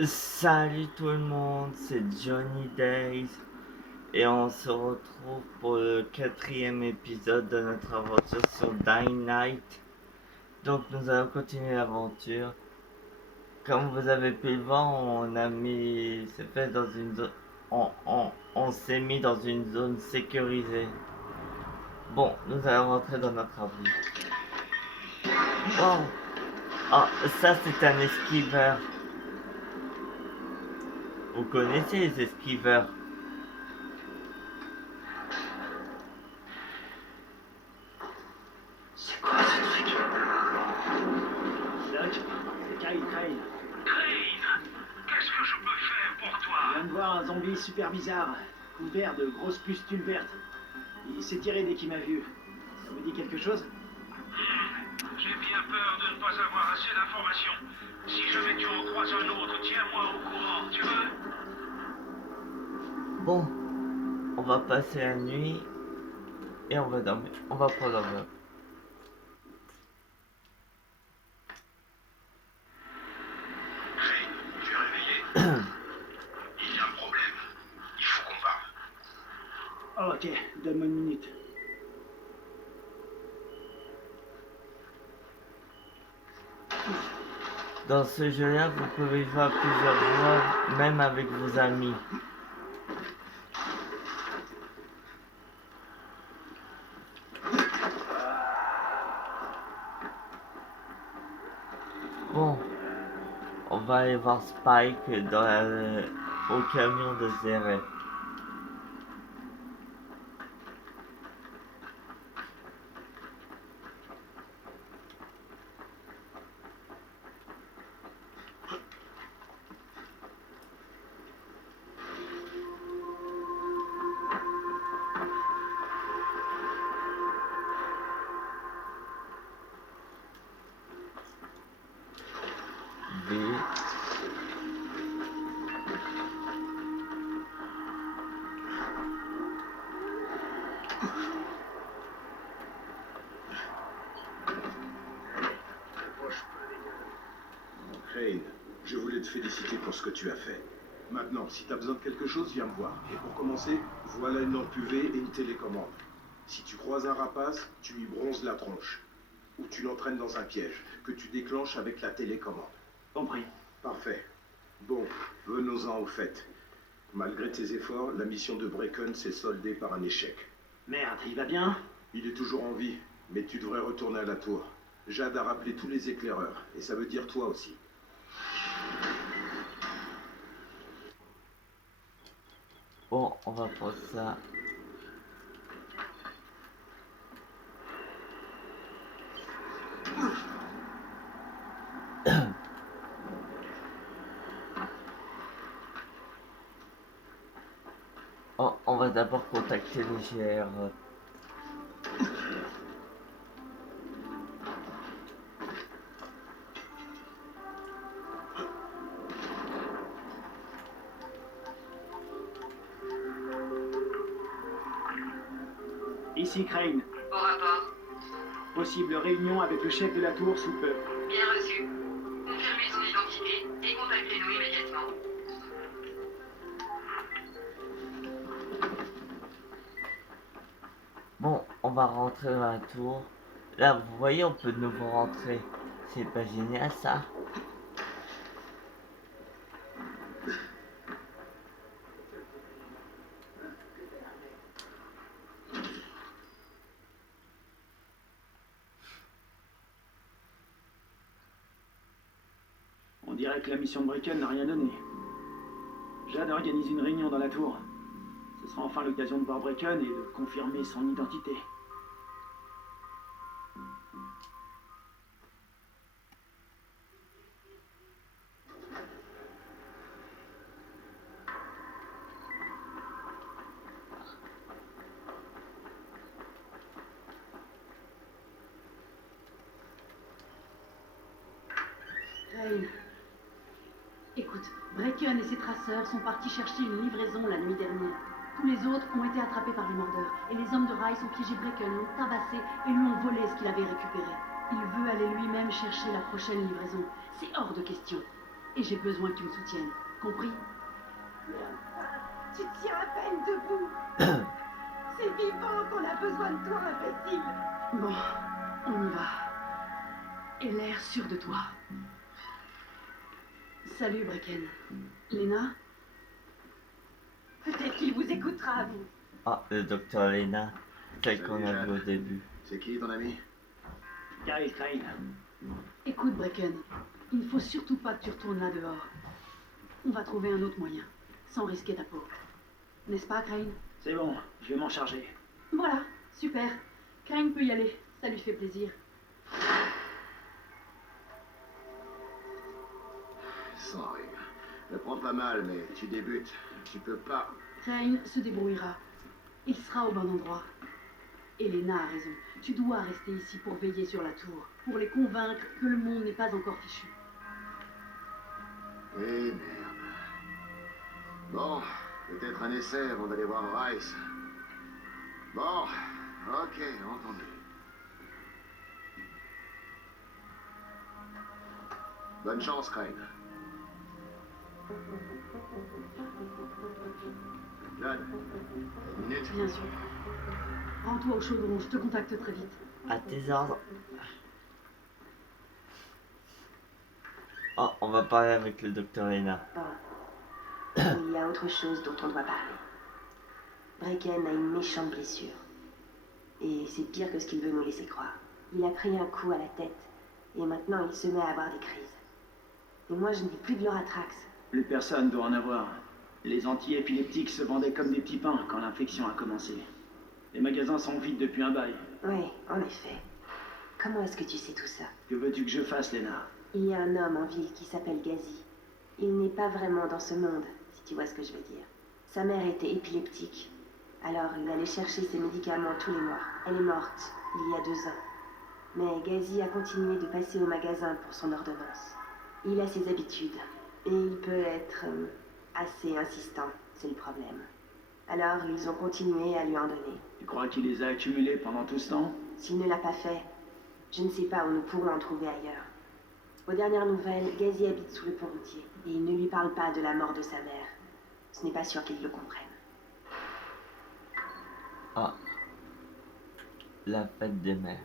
Salut tout le monde, c'est Johnny Days et on se retrouve pour le quatrième épisode de notre aventure sur Dying Night. Donc nous allons continuer l'aventure. Comme vous avez pu le voir, on a mis, c'est fait dans une zone, on s'est mis dans une zone sécurisée. Bon, nous allons rentrer dans notre abri. Oh, ah, ça c'est un esquiveur. Vous connaissez les esquiveurs? C'est quoi ce truc? Doc, c'est Kyle. Crane, qu'est-ce que je peux faire pour Je toi? viens de voir un zombie super bizarre, couvert de grosses pustules vertes. Il s'est tiré dès qu'il m'a vu. Ça vous dit quelque chose? J'ai bien peur de ne pas avoir assez d'informations. Si jamais tu en croises un autre, tiens-moi au courant, tu veux? Bon, on va passer la nuit et on va dormir. On va prendre un bain. Crane, tu es réveillé? Il y a un problème. Il faut qu'on parle. Oh, ok, donne-moi une minute. Dans ce jeu-là, vous pouvez jouer à plusieurs joueurs, même avec vos amis. Bon, on va aller voir Spike au camion de Zeret. V. Crane, je voulais te féliciter pour ce que tu as fait. Maintenant, si tu as besoin de quelque chose, viens me voir. Et pour commencer, voilà une lampe UV et une télécommande. Si tu croises un rapace, tu lui bronzes la tronche. Ou tu l'entraînes dans un piège, que tu déclenches avec la télécommande. Compris. Parfait. Bon, venons-en au fait. Malgré tes efforts, la mission de Bracken s'est soldée par un échec. Merde, il va bien? Il est toujours en vie, mais tu devrais retourner à la tour. Jade a rappelé tous les éclaireurs, et ça veut dire toi aussi. Bon, on va prendre ça. Oh, on va d'abord contacter les GR. Ici Crane. Au rapport. Possible réunion avec le chef de la tour sous peu. Bien reçu. Confirmez son identité et contactez-nous immédiatement. Bon, on va rentrer dans la tour. Là, vous voyez, on peut de nouveau rentrer. C'est pas génial ça? On dirait que la mission de Bracken n'a rien donné. Jade organise une réunion dans la tour. Ce sera enfin l'occasion de voir Bracken et de confirmer son identité. Crane. Écoute, Bracken et ses traceurs sont partis chercher une livraison la nuit dernière. Tous les autres ont été attrapés par les mordeurs, et les hommes de rails ont piégé Bracken, l'ont tabassé et lui ont volé ce qu'il avait récupéré. Il veut aller lui-même chercher la prochaine livraison. C'est hors de question. Et j'ai besoin que tu me soutiennes. Compris? Tu tiens à peine debout. C'est vivant qu'on a besoin de toi, imbécile. Bon, on y va. Et l'air sûr de toi. Salut, Brecken. Lena? Peut-être qu'il vous écoutera, vous. Ah, le docteur Lena, celle Salut, qu'on a Jeanne. vue au début. C'est qui ton ami? Gary Crane. Écoute, Brecken, il ne faut surtout pas que tu retournes là dehors. On va trouver un autre moyen, sans risquer ta peau. N'est-ce pas, Crane? C'est bon, je vais m'en charger. Voilà, super. Crane peut y aller, ça lui fait plaisir. Sans rire. Ne prends pas mal, mais tu débutes. Tu peux pas. Crane se débrouillera. Il sera au bon endroit. Elena a raison. Tu dois rester ici pour veiller sur la tour, pour les convaincre que le monde n'est pas encore fichu. Eh merde. Bon, peut-être un essai avant d'aller voir Rice. Bon, ok, entendu. Bonne chance, Crane. John, une minute. Bien sûr. Rends-toi au chaudron, je te contacte très vite. À tes ordres. Oh, on va parler avec le docteur Lena. Bon. Il y a autre chose dont on doit parler. Brecken a une méchante blessure. Et c'est pire que ce qu'il veut nous laisser croire. Il a pris un coup à la tête. Et maintenant, il se met à avoir des crises. Et moi, je n'ai plus de Loratrax. Plus personne doit en avoir. Les anti-épileptiques se vendaient comme des petits pains quand l'infection a commencé. Les magasins sont vides depuis un bail. Oui, en effet. Comment est-ce que tu sais tout ça? Que veux-tu que je fasse, Lena? Il y a un homme en ville qui s'appelle Gazi. Il n'est pas vraiment dans ce monde, si tu vois ce que je veux dire. Sa mère était épileptique. Alors il allait chercher ses médicaments tous les mois. Elle est morte, il y a 2 ans. Mais Gazi a continué de passer au magasin pour son ordonnance. Il a ses habitudes. Et il peut être assez insistant, c'est le problème. Alors ils ont continué à lui en donner. Tu crois qu'il les a accumulés pendant tout ce temps? S'il ne l'a pas fait, je ne sais pas où nous pourrons en trouver ailleurs. Aux dernières nouvelles, Gazi habite sous le pont routier et il ne lui parle pas de la mort de sa mère. Ce n'est pas sûr qu'il le comprenne. Ah. La fête des mères.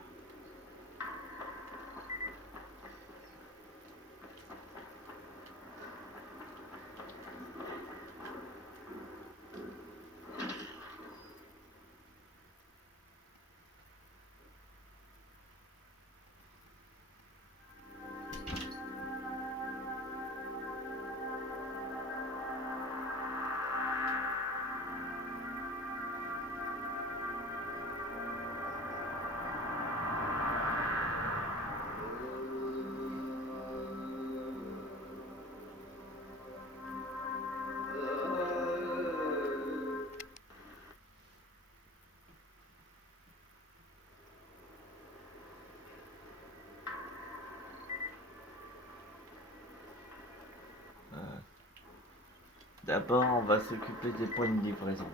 D'abord, on va s'occuper des points de livraison.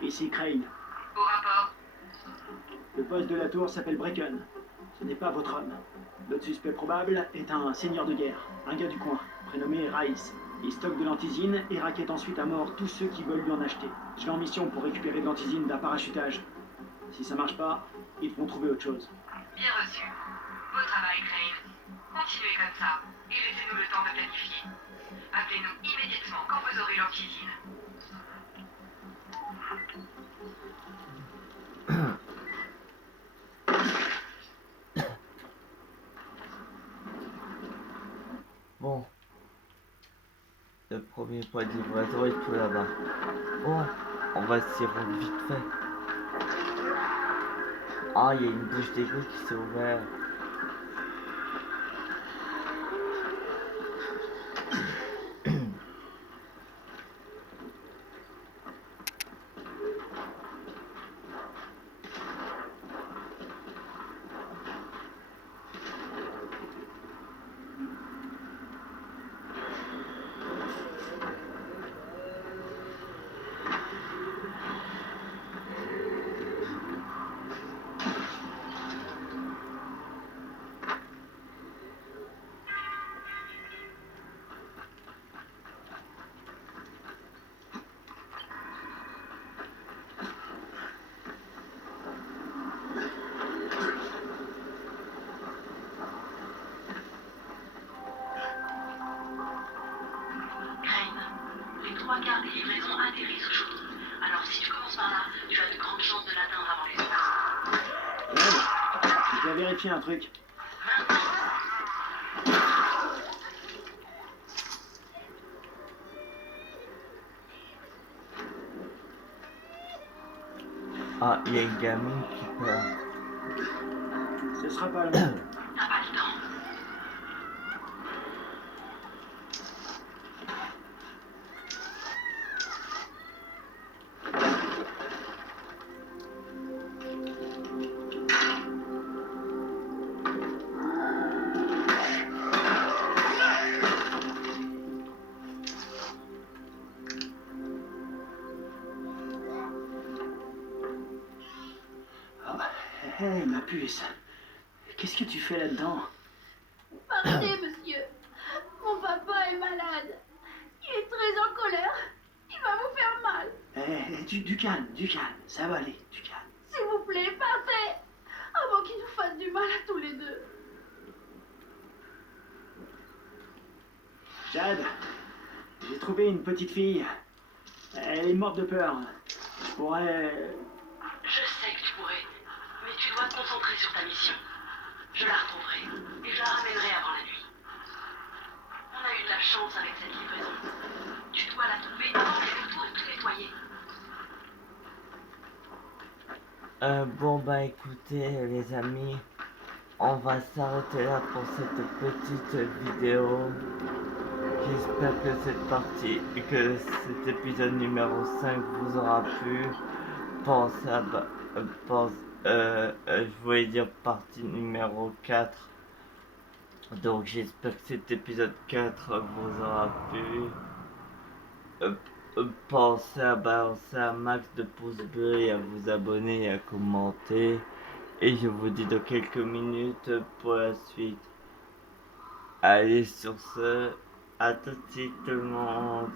Ici Crane. Au rapport. Le boss de la tour s'appelle Brecken. Ce n'est pas votre homme. Notre suspect probable est un seigneur de guerre, un gars du coin, prénommé Rice. Il stocke de l'antisine et raquette ensuite à mort tous ceux qui veulent lui en acheter. Je vais en mission pour récupérer de l'antisine d'un parachutage. Si ça marche pas, ils vont trouver autre chose. Bien reçu. Beau travail, Crane. Continuez comme ça et laissez-nous le temps de planifier. Appelez-nous immédiatement quand vous aurez l'antisine. Bon. Le premier point de livraison est tout là-bas. Bon, on va s'y rendre vite fait. Ah, il y a une bouche d'égout qui s'est ouverte. vérifier un truc. Ah, il y a une gamine qui perd. Ce sera pas long. T'as pas le temps. Hé, ma puce. Qu'est-ce que tu fais là-dedans? Partez, monsieur. Mon papa est malade. Il est très en colère. Il va vous faire mal. Du calme, ça va aller, du calme. S'il vous plaît, partez. Avant qu'il nous fasse du mal à tous les deux. Jade, j'ai trouvé une petite fille. Elle est morte de peur. Je pourrais... Je sais que tu pourrais, mais tu dois te concentrer sur ta mission. Je la retrouverai et je la ramènerai avant la nuit. On a eu de la chance avec cette livraison. Tu dois la trouver avant qu'elle ait tout nettoyer. Bon bah écoutez les amis, on va s'arrêter là pour cette petite vidéo. J'espère que cette partie, que cet épisode numéro 5 vous aura plu. Pensez à... je voulais dire partie numéro 4. Donc j'espère que cet épisode 4 vous aura plu. Pensez à balancer un max de pouces bleus et à vous abonner et à commenter. Et je vous dis dans quelques minutes pour la suite. Allez sur ce, à tout de suite tout le monde.